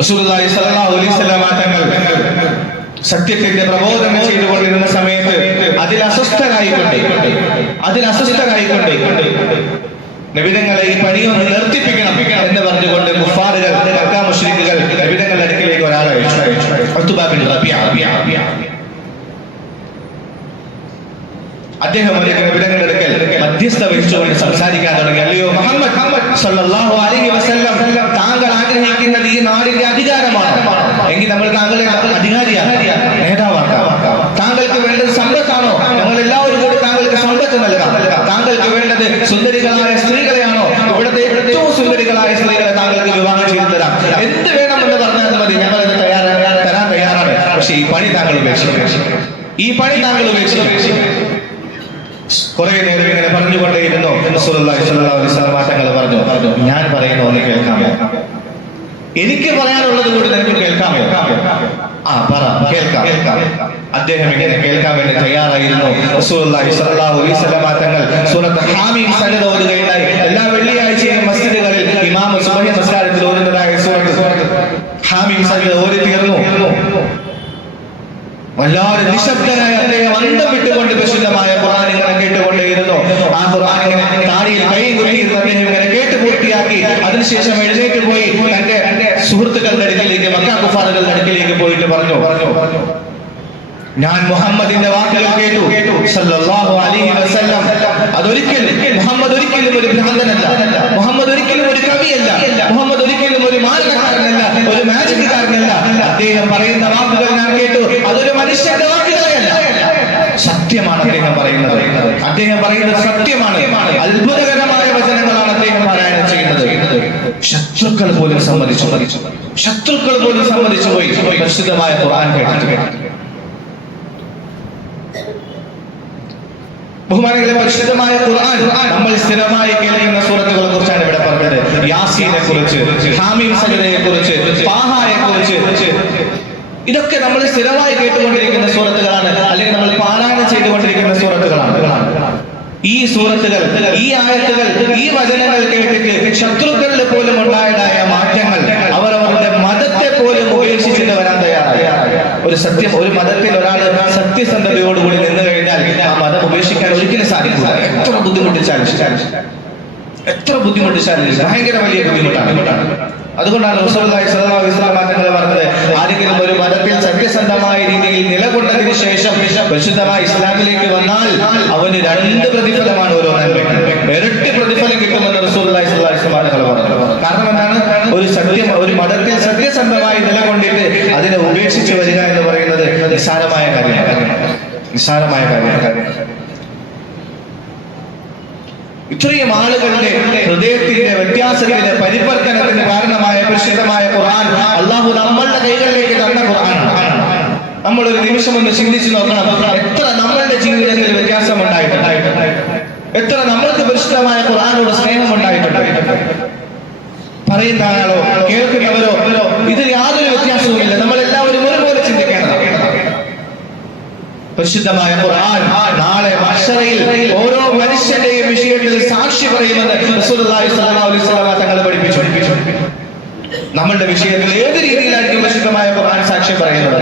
റസൂലുള്ളാഹി സ്വല്ലല്ലാഹു അലൈഹി വസല്ലം തങ്ങൾ സത്യത്തിന്റെ പ്രബോധനം ചെയ്തുകൊണ്ടിരുന്ന സമയത്ത് അതിൽ അസ്വസ്ഥരായിക്കൊണ്ട് നബിതങ്ങളെ ഈ പണിയൊന്ന് നിർത്തിപ്പിക്കണം എന്ന് പറഞ്ഞുകൊണ്ട് കുഫാറുകൾ, മക്ക മുശ്രിക്കുകൾ നബിതങ്ങളുടെ അടുക്കിലേക്ക് ഒരാളെ അയച്ചു. ഉത്ബ ബിൻ റബീഅ. അദ്ദേഹം നബിതങ്ങളുടെ അടുക്കൽ മധ്യസ്ഥ വഹിച്ചുകൊണ്ട് സംസാരിക്കാൻ തുടങ്ങി. അല്ലയോ മുഹമ്മദ് സല്ലല്ലാഹു അലൈഹി വസല്ലം, താങ്കൾ ആഗ്രഹിക്കുന്നത് ഈ നാടിന്റെ അധികാരമാണ് എങ്കിൽ നമ്മൾ താങ്കളെ അധികാരിയാക്കാം, നേതാവാക്കാം. താങ്കൾക്ക് വേണ്ടത് സമ്പത്താണോ? ഞങ്ങൾ എല്ലാവരും കൂടി താങ്കൾക്ക് സമ്പത്ത് നൽകാം. താങ്കൾക്ക് വേണ്ടത് സുന്ദരികളായ സ്ത്രീകളെയാണോ? ഇവിടുത്തെ ഏറ്റവും സുന്ദരികളായ സ്ത്രീകളെ താങ്കൾക്ക് വിവാഹം ചെയ്തു തരാം. എന്ത് വേണമെന്ന് പറഞ്ഞാൽ മതി, ഞങ്ങൾ ഇത് തരാൻ തയ്യാറാണ്. പക്ഷേ ഈ പണി താങ്കൾ ഉപേക്ഷിക്കും. കുറെ നേരം ഇങ്ങനെ പറഞ്ഞുകൊണ്ടേയിരുന്നു. റസൂലുള്ളാഹി സ്വല്ലല്ലാഹു അലൈഹി വസല്ലം തങ്ങൾ പറഞ്ഞു, ഞാൻ പറയുന്ന ഒന്ന് കേൾക്കാമോ? എനിക്ക് പറയാനുള്ളത് കൂടി നിനക്ക് കേൾക്കാമോ? കേൾക്കാം. അദ്ദേഹം ഇങ്ങനെ കേൾക്കാൻ വേണ്ടി തയ്യാറായിരുന്നു. റസൂലുള്ളാഹി സ്വല്ലല്ലാഹു അലൈഹി വസല്ലം തങ്ങൾ സൂറത്ത് ഹാമീം സജദ ഓതുകയുണ്ടായി. എല്ലാ വെള്ളിയാഴ്ചയും മസ്ജിദുകളിൽ ഇമാം സുബഹി നമസ്കാരത്തിൽ ഓതുന്നതായ സൂറത്ത് ഹാമീം സജദ ഓതി തീർന്നു. വല്ലാതെ നിശബ്ദനായ അദ്ദേഹം അന്തം വിട്ടുകൊണ്ട് പരിശുദ്ധമായ ഖുർആൻ ഇങ്ങനെ കേട്ടുകൊണ്ടേയിരുന്നു. ആ ഖുർആൻ ഇങ്ങനെ താടിയിൽ കൈ കുത്തിയിരുന്ന് അദ്ദേഹം ഇങ്ങനെ കേട്ട് പൂർത്തിയാക്കി. അതിനുശേഷം എഴുന്നേറ്റ് പോയി തന്റെ സുഹൃത്തുക്കളുടെ അടുക്കിലേക്ക്, മക്ക കുഫാറുകളുടെ അടുക്കിലേക്ക് പോയിട്ട് പറഞ്ഞു, ഞാൻ മുഹമ്മദിന്റെ വാക്കുകൾ കേട്ടു സല്ലല്ലാഹു അലൈഹി വസല്ലം. മുഹമ്മദ് ഒരിക്കലും ഒരു ഭ്രാന്തനല്ല, മുഹമ്മദ് ഒരിക്കലും ഒരു കവിയല്ല, മുഹമ്മദ് ഒരിക്കലും ഒരു മാരണക്കാരനല്ല, ഒരു മാജിക്കാരനല്ല. അദ്ദേഹം പറയുന്ന വാക്കുകൾ ഞാൻ കേട്ടു, അതൊരു മനുഷ്യന്റെ വാക്കുകളെയല്ല, സത്യമാണ് അദ്ദേഹം പറയുന്നത്. അദ്ദേഹം പറയുന്നത് സത്യമാണ്. അത്ഭുതകരമായ വചനങ്ങളാണ് അദ്ദേഹം പാരായണം ചെയ്യുന്നത്. ശത്രുക്കൾ പോലും സമ്മതിച്ചു പോയി പരിശുദ്ധമായ ഖുർആൻ കേട്ടിട്ട്. ബഹുമാനികളെ, പരിശുദ്ധമായ ഖുർആൻ നമ്മൾ സ്ഥിരമായി കേൾക്കുന്ന സൂറത്തുകളെ കുറിച്ചാണ് ഇവിടെ പറഞ്ഞത്. യാസീനെ കുറിച്ച്, ഹാമീം സജദയെ കുറിച്ച്, താഹയെ കുറിച്ച്. ഇതൊക്കെ നമ്മൾ സ്ഥിരമായി കേട്ടുകൊണ്ടിരിക്കുന്ന സൂറത്തുകളാണ്, അല്ലെങ്കിൽ നമ്മൾ പാരായണം ചെയ്തുകൊണ്ടിരിക്കുന്ന സൂറത്തുകളാണ്. ഈ സൂറത്തുകൾ, ഈ ആയത്തുകൾ, ഈ വചനങ്ങൾ കേട്ടിട്ട് ശത്രുക്കളിൽ പോലും ഉണ്ടായതായ മാറ്റങ്ങൾ, അവരവരുടെ മതത്തെ പോലും ഉപേക്ഷിച്ചിട്ട് വരാൻ തയ്യാറായി. ഒരു മതത്തിൽ ഒരാൾ സത്യസന്ധതയോടുകൂടി നിന്ന് കഴിഞ്ഞാൽ ആ മതം ഉപേക്ഷിക്കാൻ ഒരിക്കലും സാധിക്കില്ല. എത്ര ബുദ്ധിമുട്ടിച്ചാലും ഭയങ്കര വലിയ ബുദ്ധിമുട്ടാണ്. അതുകൊണ്ടാണ് റസൂലുള്ളാഹി സ്വല്ലല്ലാഹു അലൈഹി വസല്ലം തങ്ങൾ പറഞ്ഞത്, ആരെങ്കിലും ഒരു മതത്തിൽ സത്യസന്ധമായ രീതിയിൽ നിലകൊണ്ടതിന് ശേഷം പരിശുദ്ധമായ ഇസ്ലാമിലേക്ക് വന്നാൽ അവന് 2 പ്രതിഫലമാണ് ഓരോ നന്മയ്ക്ക്. ഇരട്ടി പ്രതിഫലം കിട്ടുമെന്ന് റസൂലുള്ളാഹി സ്വല്ലല്ലാഹു അലൈഹി വസല്ലം തങ്ങൾ പറഞ്ഞു. കാരണം എന്താണ്? ഒരു മതത്തിൽ സത്യസന്ധമായി നിലകൊണ്ടിട്ട് അതിനെ ഉപേക്ഷിച്ച് വരിക എന്ന് പറയുന്നത് നിസ്സാരമായ കാര്യമാണ്. ഇത്രയും ആളുകളുടെ ഹൃദയത്തിന്റെ വ്യത്യാസത്തിന്റെ പരിവർത്തനത്തിന് കാരണമായ പരിശുദ്ധമായ ഖുർആൻ അല്ലാഹു നമ്മളുടെ കൈകളിലേക്ക് തന്ന ഖുർആനാണ്. നമ്മൾ ഒരു നിമിഷം ഒന്ന് ചിന്തിച്ചു നോക്കണം, എത്ര നമ്മളുടെ ജീവിതത്തിൽ വ്യത്യാസം ഉണ്ടായിട്ടുണ്ട്, എത്ര നമ്മൾക്ക് പരിശുദ്ധമായ ഖുർആനോട് സ്നേഹം ഉണ്ടായിട്ടുണ്ട്. പറയുന്ന ആളോ കേൾക്കുന്നവരോ ഇതിൽ യാതൊരു വ്യത്യാസവുമില്ല. നമ്മളെല്ലാവരും ഒരുപോലെ ചിന്തിക്കേണ്ടതാണ്. പരിശുദ്ധമായ ഖുർആൻ നാളെ മഹ്ശറയിൽ ഓരോ മനുഷ്യന്റെയും വിഷയത്തിൽ സാക്ഷി പറയുമെന്ന് റസൂലുള്ളാഹി സ്വല്ലല്ലാഹു അലൈഹി വസല്ലം തങ്ങൾ പഠിപ്പിച്ചു. നമ്മളുടെ വിഷയത്തിൽ ഏത് രീതിയിലായിരിക്കും പരിശുദ്ധമായ ഖുർആൻ സാക്ഷി പറയുന്നത്?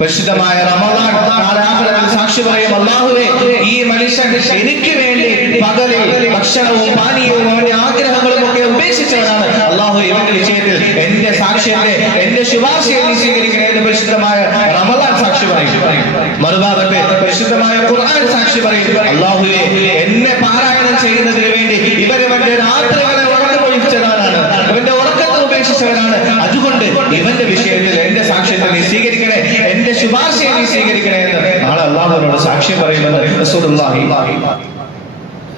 പരിശുദ്ധമായ റമദാൻ നാളെ ആഖിറത്തിൽ സാക്ഷി പറയും, അല്ലാഹുവേ, ഈ മനുഷ്യൻ എനിക്ക് വേണ്ടി പകലിൽ ഭക്ഷണവും പാനീയവും അവന്റെ ആഗ്രഹങ്ങളും ഒക്കെ ഉപേക്ഷിച്ചവനാണ്. അല്ലാഹു ഇവന്റെ വിഷയത്തിൽ എന്റെ സാക്ഷ്യത്തെ, എന്റെ ശുപാർശയെ നീ സ്വീകരിക്കണേ എന്ന് പരിശുദ്ധമായ റമദാൻ സാക്ഷി പറയും. മറുഭാഗത്ത് പരിശുദ്ധമായ ഖുർആൻ സാക്ഷി പറയും, അല്ലാഹുവേ, എന്നെ പാരായണം ചെയ്യുന്നതിന് വേണ്ടി ഇവരവന്റെ രാത്രികളെ ഉറക്കമൊഴിച്ചവനാണ്, ഇവന്റെ ഉറക്കത്തെ ഉപേക്ഷിച്ചവനാണ്. അതുകൊണ്ട് ഇവന്റെ വിഷയത്തിൽ എന്റെ സാക്ഷ്യത്തെ നീ സ്വീകരിക്കണേ, എന്റെ ശുപാർശയെ നീ സ്വീകരിക്കണേ എന്ന് നാളെ അല്ലാഹുവിനോട് സാക്ഷ്യം പറയുമെന്ന് റസൂലുള്ളാഹി.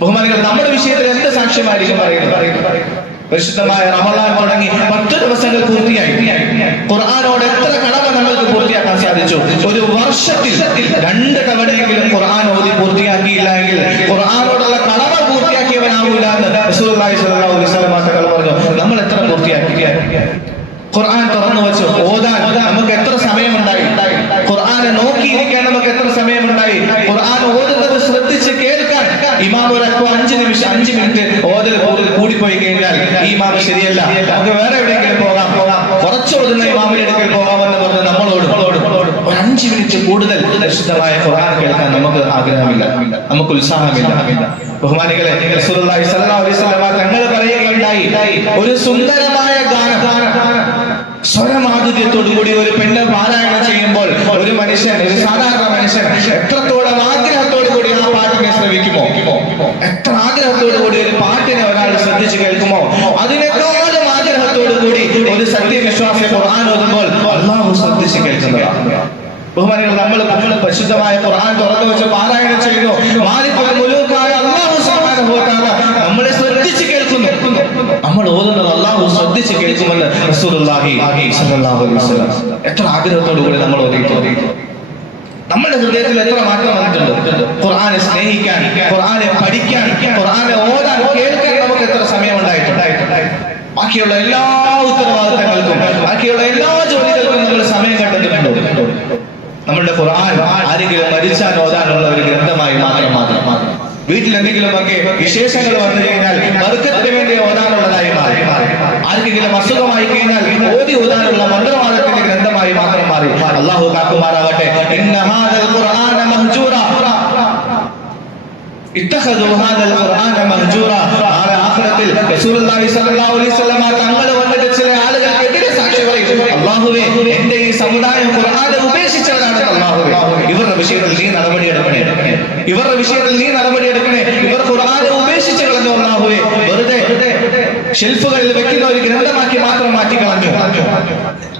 ബഹുമാനികൾ, നമ്മുടെ വിഷയത്തിൽ എന്ത് സാക്ഷ്യമായിരിക്കും പറയുന്നത്? പരിശുദ്ധമായ റമദാൻ തുടങ്ങി 10 ദിവസങ്ങൾ പൂർത്തിയായി. ഖുർആനോട് എത്ര കടമ നമ്മൾക്ക് പൂർത്തിയാക്കാൻ സാധിച്ചു? ഒരു വർഷത്തിൽ 2 തവണയെങ്കിലും ഖുർആൻ ഓതി പൂർത്തിയാക്കിയില്ല എങ്കിൽ ഖുർആനോടുള്ള കടമ പൂർത്തിയാക്കിയവനാവില്ല എന്ന് റസൂലുള്ളാഹി സ്വല്ലല്ലാഹു അലൈഹി വസല്ലം തങ്ങൾ പറഞ്ഞു. നമ്മൾ എത്ര പൂർത്തിയാക്കി? ഖുർആൻ തുറന്നു വെച്ചു ഓതാൻ നമുക്ക് എത്ര സമയമുണ്ടായി? ഖുർആനെ നോക്കിയിരിക്കാൻ നമുക്ക് എത്ര സമയമുണ്ടായി? ഖുർആൻ ഓതുന്നത് ശ്രദ്ധിച്ച് കേൾക്കാൻ ഇമാം ഒരു 5 മിനിറ്റ് ഓതൽ കൂടിപ്പോയി കഴിഞ്ഞാൽ ഈ ഇമാം ശരിയല്ല, നമുക്ക് വേറെ എവിടെയെങ്കിലും പോകാം, കുറച്ച് ഓതുന്ന ഇമാമിന്റെ അടുക്കൽ പോകാമെന്ന് പറഞ്ഞ് നമ്മളോട് ഒരു 5 മിനിറ്റ് കൂടുതൽ പരിശുദ്ധമായ ഖുർആൻ കേൾക്കാൻ നമുക്ക് ആഗ്രഹമില്ല, നമുക്ക് ഉത്സാഹമില്ല. ബഹുമാനികളെ, റസൂലുള്ളാഹി സ്വല്ലല്ലാഹു അലൈഹി വസല്ലം തങ്ങൾ പറയുകയുണ്ടായി, ഒരു സുന്ദരമായ ഗാനം സ്വരമാധുര്യത്തോടു കൂടി ഒരു പെണ്ണ് പാരായണം ചെയ്യുമ്പോൾ ഒരു മനുഷ്യൻ, ഒരു സാധാരണ മനുഷ്യൻ എത്രത്തോളം ആഗ്രഹത്തോടു കൂടി ആ പാട്ടിനെ ശ്രവിക്കുമോ, എത്ര ആഗ്രഹത്തോടു കൂടി ഒരു പാട്ടിനെ ഒരാൾ ശ്രദ്ധിച്ചു കേൾക്കുമോ, അതിനേക്കാളും ആഗ്രഹത്തോടു കൂടി ഒരു സത്യവിശ്വാസി ഖുർആൻ ഓതുമ്പോൾ അല്ലാഹു ശ്രദ്ധിച്ചു കേൾക്കുന്നതാണ്. ബഹുമാനികൾ, നമ്മൾ പരിശുദ്ധമായ ഖുർആൻ തുറന്നു വെച്ച് പാരായണം ചെയ്യുന്നു. മാലിക്കുൽ മുലൂക്കായ അല്ലാഹു സുബ്ഹാനഹു വ തആല നമ്മളെ ശ്രദ്ധിച്ചു കേൾക്കുന്നു. നമ്മൾ ഓതുന്നത് അല്ലാഹു ശ്രദ്ധിച്ചു കേൾക്കുമെന്ന് റസൂലുള്ളാഹി സ്വല്ലല്ലാഹു അലൈഹി വസല്ലം. എത്ര ആഗ്രഹത്തോടു കൂടി നമ്മൾ ഓതിയിട്ടുണ്ട്. നമ്മുടെ ഹൃദയത്തിൽ എത്ര മാറ്റം വന്നിട്ടുണ്ട്? ഖുർആനെ സ്നേഹിക്കാൻ, ഖുർആനെ പഠിക്കാൻ, ഖുർആനെ ഓതാൻ, കേൾക്കാൻ നമുക്ക് എത്ര സമയം ഉണ്ടായിട്ടുണ്ട്? ബാക്കിയുള്ള എല്ലാ ഉത്തരവാദിത്തങ്ങൾക്കും, ബാക്കിയുള്ള എല്ലാ ജോലികൾക്കും നമ്മൾ സമയം കണ്ടെത്തിയിട്ടുണ്ടോ? നമ്മളുടെ ഖുർആൻ ആരെങ്കിലും മരിച്ചാൽ ഓതാനുള്ള ഒരു ഗ്രന്ഥമായി മാത്രം വീട്ടിൽ എന്തെങ്കിലുമൊക്കെ വിശേഷങ്ങൾ വന്നു കഴിഞ്ഞാൽ ബർക്കത്തിന് വേണ്ടി ഓതാനുള്ളതായി മാറി. ആർക്കെങ്കിലും അസുഖമായി കഴിഞ്ഞാൽ ഓതാനുള്ള മന്ത്രവാദത്തിന്റെ ഗ്രന്ഥമായി മാത്രം മാറി. അല്ലാഹു കാക്കുമാറാവട്ടെ. ഇന്ന ഹാദൽ ഖുർആന മഹ്ജൂറ, ഇത്തഖദു ഹാദൽ ഖുർആന മഹ്ജൂറ. ആഖിറത്തിൽ റസൂലുള്ളാഹി സ്വല്ലല്ലാഹു അലൈഹി വസല്ലം തങ്ങൾ വന്നിട്ട് ചില ആളുകൾക്കെതിരെ സാക്ഷി പറയും, അല്ലാഹുവേ, എന്റെ ഈ സമുദായം ഖുർആനെ ഉപേക്ഷിച്ചവരാണ്. അല്ലാഹുവേ, ഇവരുടെ വിഷയത്തിൽ നീ നടപടിയെടുക്കണേ, ഇവരുടെ വിഷയത്തിൽ നീ നടപടിയെടുക്കണേ. ഇവർ ഖുർആനെ ഉപേക്ഷിച്ചു കളഞ്ഞു. അല്ലാഹുവേ, വെറുതെ ഷെൽഫുകളിൽ വെക്കുന്ന ഒരു ഗ്രന്ഥമാക്കി മാത്രം മാറ്റി കളഞ്ഞു,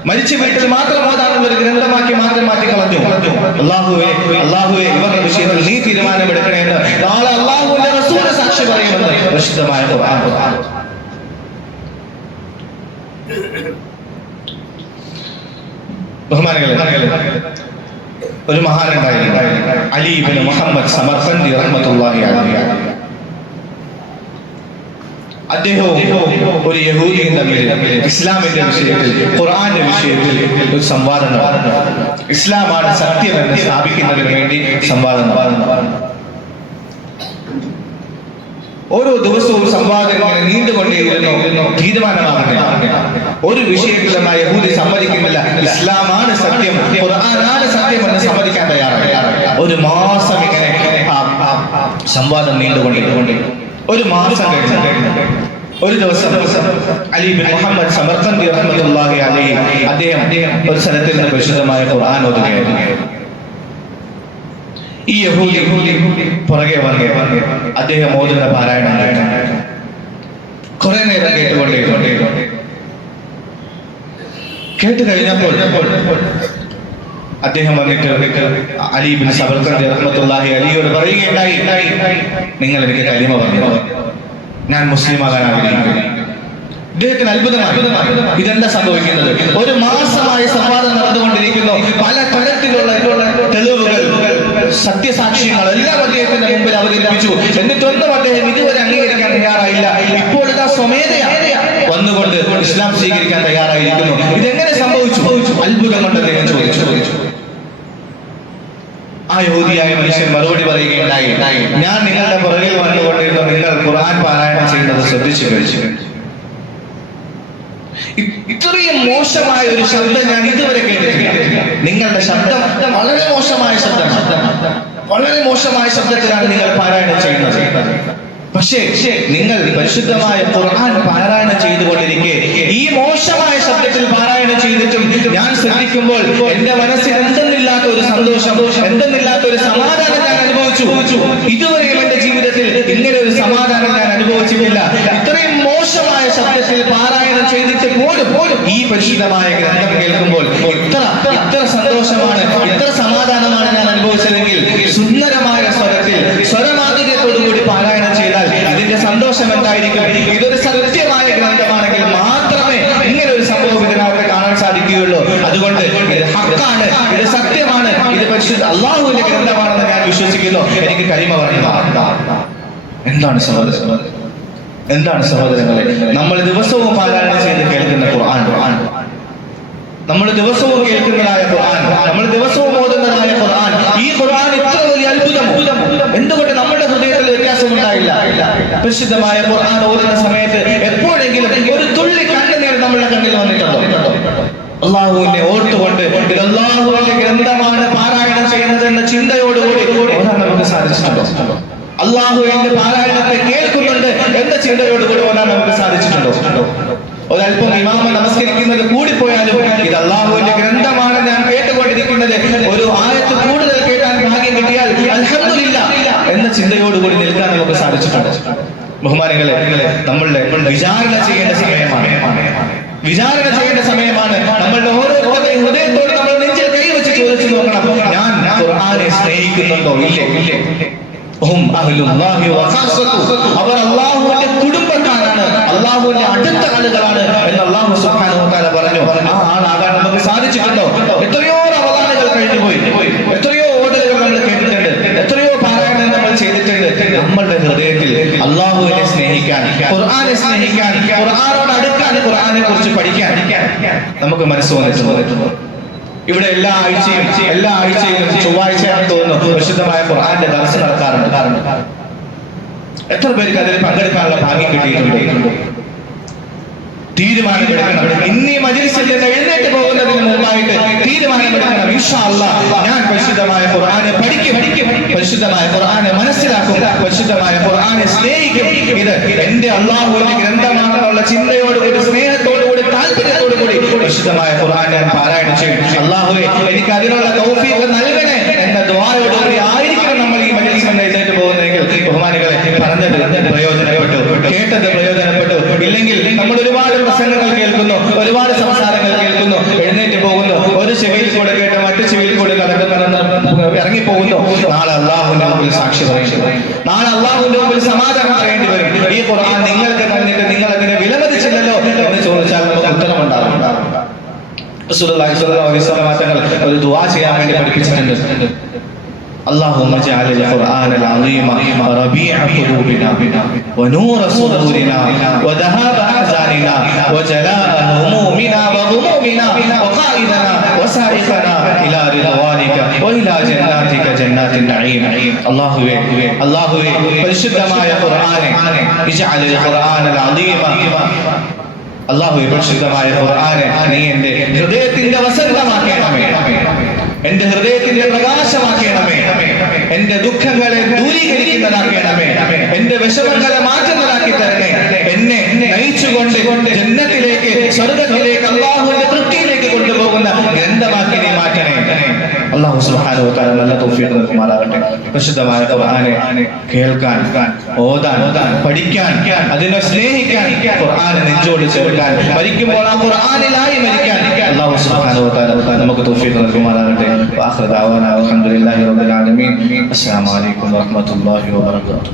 മരിച്ച വീട്ടിൽ മാത്രം ഓതാനുള്ള ഒരു ഗ്രന്ഥമാക്കി മാത്രം മാറ്റി കളഞ്ഞു. അല്ലാഹുവേ, അല്ലാഹുവേ ഇവരുടെ വിഷയത്തിൽ നീ തീരുമാനമെടുക്കണേ എന്ന് നാളെ അല്ലാഹുവിന്റെ റസൂൽ സാക്ഷി പറയുമെന്ന് പരിശുദ്ധമായ ഖുർആൻ. ബഹുമാനികളെ, ഒരു മഹാനുണ്ടായിരുന്നു അലി ഇബ്നു മുഹമ്മദ് സമർഖന്ദി റഹ്മത്തുള്ളാഹി അലൈഹി. അദ്ദേഹവും ഒരു യഹൂദിയും തമ്മിൽ ഇസ്ലാമിന്റെ വിഷയത്തിൽ ഖുർആന്റെ വിഷയത്തിൽ ഒരു സംവാദം നടന്നു. ഇസ്ലാമാണ് സത്യമെന്ന് സ്ഥാപിക്കുന്നതിന് വേണ്ടി സംവാദം നടന്നു. ഓരോ ദിവസവും സംവാദം ഇങ്ങനെ നീണ്ടുകൊണ്ടേയിരുന്നു. തീരുമാനമാകുന്നില്ല. ഒരു വിഷയത്തിലും യഹൂദി സമ്മതിക്കുന്നില്ല. ഇസ്ലാമാണ് സത്യം, ഖുർആനാണ് സത്യം എന്ന് സമ്മതിക്കാൻ തയ്യാറായി. ഒരു മാസം ഇങ്ങനെ സംവാദം നീണ്ടുകൊണ്ടിരുന്നു. ഒരു മാസം കഴിഞ്ഞു ഒരു ദിവസം അലി ഇബ്നു മുഹമ്മദ് സമർഖന്ദി റഹ്മത്തുള്ളാഹി അലൈഹി അദ്ദേഹം ഒരു സ്ഥലത്ത് നിന്ന് പരിശുദ്ധമായ ഖുർആൻ ഓതുകയായിരുന്നു. ഈ യഹൂദി പുറകെ വന്ന് അദ്ദേഹം ഓതുന്ന പാരായണം കുറെ നേരം കേട്ടുകൊണ്ടേയിരുന്നു. കേട്ട് കഴിഞ്ഞപ്പോൾ അദ്ദേഹം വന്നിട്ട് അലി ഇബ്നു സമർഖന്ദി റഹ്മത്തുള്ളാഹി അലിയോട് പറയുകയുണ്ടായി, നിങ്ങൾ എനിക്ക് കലിമ പറഞ്ഞു, ഞാൻ മുസ്ലിം ആകാൻ ആഗ്രഹിക്കുന്നു. ഇദ്ദേഹത്തിന് അത്ഭുതമായി, ഇതെന്താ സംഭവിക്കുന്നത്? ഒരു മാസമായി സംവാദം നടന്നുകൊണ്ടിരിക്കുന്നു. പല തരത്തിലുള്ള തെളിവുകൾ, സത്യസാക്ഷ്യങ്ങൾ എല്ലാം അദ്ദേഹത്തിന്റെ മുമ്പിൽ അവതരിപ്പിച്ചു. എന്നിട്ടൊന്നും അദ്ദേഹം ഇതുവരെ അംഗീകരിക്കാൻ തയ്യാറായില്ല. ഇപ്പോൾ ഇതാ സ്വമേധയാ വന്നുകൊണ്ട് ഇസ്ലാം സ്വീകരിക്കാൻ തയ്യാറായിരിക്കുന്നു. ഇതെങ്ങനെ സംഭവിച്ചു? അത്ഭുതം കൊണ്ട് അദ്ദേഹം ചോദിച്ചു. ആ യഹൂദിയായ മനുഷ്യൻ മറുപടി പറയുകയുണ്ടായി, ഞാൻ നിങ്ങളുടെ പുറകിൽ വന്നുകൊണ്ടിരുന്നു, നിങ്ങൾ ഖുർആൻ പാരായണം ചെയ്യുന്നത് ശ്രദ്ധിച്ചു കഴിച്ചു. ഇത്രയും മോശമായ ഒരു ശബ്ദം ഞാൻ ഇതുവരെ കേട്ടിട്ടില്ല. നിങ്ങളുടെ ശബ്ദം വളരെ മോശമായ ശബ്ദമാണ്. വളരെ മോശമായ ശബ്ദത്തിലാണ് നിങ്ങൾ പാരായണം ചെയ്യുന്നത്. പക്ഷേ നിങ്ങൾ പരിശുദ്ധമായ ഖുർആൻ പാരായണം ചെയ്തുകൊണ്ടിരിക്കെ ഈ മോശമായ ശബ്ദത്തിൽ പാരായണം ചെയ്തിട്ടും ഞാൻ ശ്രദ്ധിക്കുമ്പോൾ എന്റെ മനസ്സിൽ എന്തെന്നില്ലാത്ത ഒരു സന്തോഷം, എന്തെന്നില്ലാത്ത ഒരു സമാധാനം ഞാൻ അനുഭവിച്ചു. ഇതുവരെയും എന്റെ ജീവിതത്തിൽ ഇങ്ങനെ ഒരു സമാധാനം ഞാൻ അനുഭവിച്ചിട്ടില്ല. ഇത്രയും മോശമായ ശബ്ദത്തിൽ പാരായണം ചെയ്തിട്ട് പോലും ഈ പരിശുദ്ധമായ ഗ്രന്ഥം കേൾക്കുമ്പോൾ ഇത്ര സന്തോഷമാണ്, ഇത്ര സമാധാനമാണ് ഞാൻ അനുഭവിച്ചതെങ്കിൽ സുന്ദരമായ സ്വരത്തിൽ സ്വരമാധുര്യത്തോടുകൂടി പാരായണം ചെയ്താൽ ഇതിന്റെ സന്തോഷം എന്തായിരിക്കും? ഇതൊരു സത്യമായ ഗ്രന്ഥമാണെങ്കിൽ മാത്രമേ ഇങ്ങനെ ഒരു സംഭവം ഇതിനകത്ത് കാണാൻ സാധിക്കുകയുള്ളൂ. അതുകൊണ്ട് ഇത് ഹക്കാണ്, ഇത് സത്യമാണ്, ഇത് പരിശുദ്ധ അല്ലാഹുവിന്റെ ഗ്രന്ഥമാണെന്ന് ഞാൻ വിശ്വസിക്കുന്നു. എനിക്ക് കലിമ പറഞ്ഞു. എന്താണ് സഹോദരങ്ങളെ, നമ്മൾ ദിവസവും പാരായണം ചെയ്ത് കേൾക്കുന്ന ഖുർആൻ, നമ്മൾ ദിവസവും കേൾക്കുന്നതായ ഖുർആൻ, നമ്മൾ ദിവസവും ഓതുന്നതായ ഖുർആൻ, ഈ ഖുർആൻ ഇത്ര വലിയ അത്ഭുതം എന്തുകൊണ്ട് നമ്മുടെ ഹൃദയത്തിൽ വ്യത്യാസമുണ്ടായില്ല? പരിശുദ്ധമായ ഖുർആൻ ഓതുന്ന സമയത്ത് എപ്പോഴെങ്കിലും ഒരു തുള്ളി കണ്ണുനീർ നമ്മുടെ കണ്ണിൽ വന്നിട്ടുണ്ടോ? അള്ളാഹുവിനെ ഓർത്തുകൊണ്ട് ഇത് അള്ളാഹുവിന്റെ ഗ്രന്ഥമാണ് പാരായണം ചെയ്യുന്നത് എന്ന ചിന്തയോടുകൂടി ഓതാൻ നമുക്ക് സാധിച്ചിട്ടുണ്ടോ? അള്ളാഹുവിന്റെ പാരായണത്തെ കേൾക്കുന്നുണ്ട് എന്ന ചിന്തയോടുകൂടി ഓതാൻ നമുക്ക് സാധിച്ചിട്ടുണ്ടോ? ഒരല്പം ഇമാമ നമസ്കരിക്കുന്നത് കൂടിപ്പോയാലും ഇത് അള്ളാഹുവിന്റെ ഗ്രന്ഥമാണ് ഞാൻ കേട്ടുകൊണ്ടിരിക്കുന്നത്, ഒരു ആയത്ത് കൂടുതൽ കേട്ടാൻ ഭാഗ്യം കിട്ടിയാൽ അൽഹംദുലില്ലാഹ് എന്ന ചിന്തയോടുകൂടി നിൽക്കാൻ നമുക്ക് സാധിച്ചിട്ടുണ്ട്. ബഹുമാനികളെ, നമ്മളുടെ വിചാരണ ചെയ്യേണ്ട സമയമാണ്. നമ്മളുടെ ഓരോരുത്തരുടെയും ഹൃദയത്തോട് നമ്മൾ നെഞ്ചിൽ കൈവച്ച് ചോദിച്ചു നോക്കണം, ഞാൻ ഖുർആനെ സ്നേഹിക്കുന്നുണ്ടോ? ഇല്ലേ. അവർ അള്ളാഹുവിന്റെ കുടുംബക്കാരാണ്, അള്ളാഹുവിന്റെ അടുത്ത ആളുകളാണ് എന്ന് അള്ളാഹു സുബ്ഹാനഹു വ തആല പറഞ്ഞു. ആ ആളാകാൻ നമുക്ക് സാധിച്ചിട്ടുണ്ടോ? എത്രയോ റമദാനുകൾ കഴിഞ്ഞുപോയി, എത്രയോ ഓതലുകൾ നമ്മൾ കേട്ടിട്ടുണ്ട്, എത്രയോ പാരായണം നമ്മൾ ചെയ്തിട്ടുണ്ട്. നമ്മളുടെ ഹൃദയത്തിൽ അള്ളാഹുവിനെ സ്നേഹിക്കാൻ, ഖുർആനെ സ്നേഹിക്കാൻ, ഖുർആനോട് അടുക്കാൻ, ഖുർആനെ കുറിച്ച് പഠിക്കാൻ നമുക്ക് മനസ്സ് വന്നിട്ടുണ്ടോ? ഇവിടെ എല്ലാ ആഴ്ചയും ചൊവ്വാഴ്ചയാണെന്ന് തോന്നുന്നു പരിശുദ്ധമായ ഖുർആന്റെ ദർസ് നടക്കാറുണ്ട്. എത്ര പേർക്ക് അതിൽ പങ്കെടുക്കാനുള്ള ഭാഗ്യം കിട്ടിയിട്ടുണ്ട്? തീരുമാനമെടുക്കണം. ഇന്നീ മജ്‌ലിസിൽ നിന്ന് എഴുന്നേറ്റ് പോകുന്നതിന് മുമ്പായിട്ട് തീരുമാനമെടുക്കണം, ഇൻഷാ അല്ലാഹ് ഞാൻ പരിശുദ്ധമായ ഖുർആനെ പഠിക്കും, പരിശുദ്ധമായ ഖുർആനെ മനസ്സിലാക്കും, പരിശുദ്ധമായ ഖുർആനെ സ്നേഹിക്കും. ഇത് എന്റെ അള്ളാഹുവിന്റെ ഗ്രന്ഥമാണെന്നുള്ള ചിന്തയോടുകൂടി, സ്നേഹത്തോടുകൂടി, താല്പര്യത്തോടുകൂടി പരിശുദ്ധമായ ഖുർആൻ ഞാൻ പാരായണം ചെയ്യും. അല്ലാഹുവേ എനിക്ക് അതിനുള്ള തൗഫീഖ് നൽകണേ എന്ന ദുആയോടുകൂടി ആയിരിക്കണം നമ്മൾ ഈ മജ്‌ലിസിൽ നിന്ന് എഴുന്നേറ്റ് പോകുന്നതെങ്കിൽ ബഹുമാനികളെ, പറഞ്ഞത് പ്രയോജനപ്പെട്ടു, കേട്ടത് പ്രയോജനപ്പെട്ടു. ഇല്ലെങ്കിൽ നമ്മൾ ഒരുപാട് പ്രസംഗങ്ങൾ കേൾക്കുന്നു, ഒരുപാട് സംസാരങ്ങൾ കേൾക്കുന്നു, എഴുന്നേറ്റ് പോകുന്നു, ഒരു ചെവിയിൽ കൂടെ കേട്ട് മറ്റു ചെവിയിൽ കൂടെ കടക്കുന്നു, ഇറങ്ങിപ്പോകുന്നു. റസൂലുള്ളാഹി സ്വല്ലല്ലാഹു അലൈഹി വസല്ലം തങ്ങൾ ഒരു ദുആ ചെയ്യാൻ വേണ്ടി പഠിപ്പിച്ചിട്ടുണ്ട്. اللهم اجعل القرآن العظيم ربيع قلوبنا ونور صدورنا وذهاب أحزاننا وجلاء همومنا وغمومنا وقائدنا وسائقنا إلى رضوانك وإلى جناتك جنات النعيم. അല്ലാഹുവേ പരിശുദ്ധമായ ഖുർആനെ اجعل القرآن العظيم അല്ലാഹുവേ പരിശുദ്ധമായ ഖുർആനെ നീ എൻ്റെ ഹൃദയത്തിന്റെ വസന്തമാക്കണമേ, എന്റെ ഹൃദയത്തിന്റെ പ്രകാശമാക്കണമേ, എന്റെ ദുഃഖങ്ങളെ ദൂരീകരിക്കുന്നതാക്കണമേ, എന്റെ വിഷമങ്ങളെ മാറ്റുന്നതാക്കി തരണേ, എന്നെ നയിച്ചുകൊണ്ട് ജന്നത്തിലേക്ക് സ്വർഗ്ഗത്തിലേക്ക് അല്ലാഹുവിന്റെ തൃപ്തിയിലേക്ക് കൊണ്ടുപോകുന്ന ഗ്രന്ഥമാക്കി നീ മാറ്റണേ. അല്ലാഹു സുബ്ഹാനഹു വ തആല നല്ല തൗഫീഖ് നൽകുമാറാകട്ടെ. പരിശുദ്ധമായ ഖുർആനെ കേൾക്കാൻ, ഓതാൻ, പഠിക്കാൻ, അതിനെ സ്നേഹിക്കാൻ, ഖുർആനെ നെഞ്ചോട് ചേർക്കാൻ, മരിക്കുമ്പോൾ ആ ഖുർആനിലായി മരിക്കാൻ അല്ലാഹു സുബ്ഹാനഹു വ തആല നമുക്ക് തൗഫീഖ് നൽകുമാറാകട്ടെ. വആഖിറു ദഅവാനാ അൽഹംദുലില്ലാഹി റബ്ബിൽ ആലമീൻ. അസ്സലാമു അലൈക്കും വറഹ്മത്തുള്ളാഹി വബറകാതുഹു.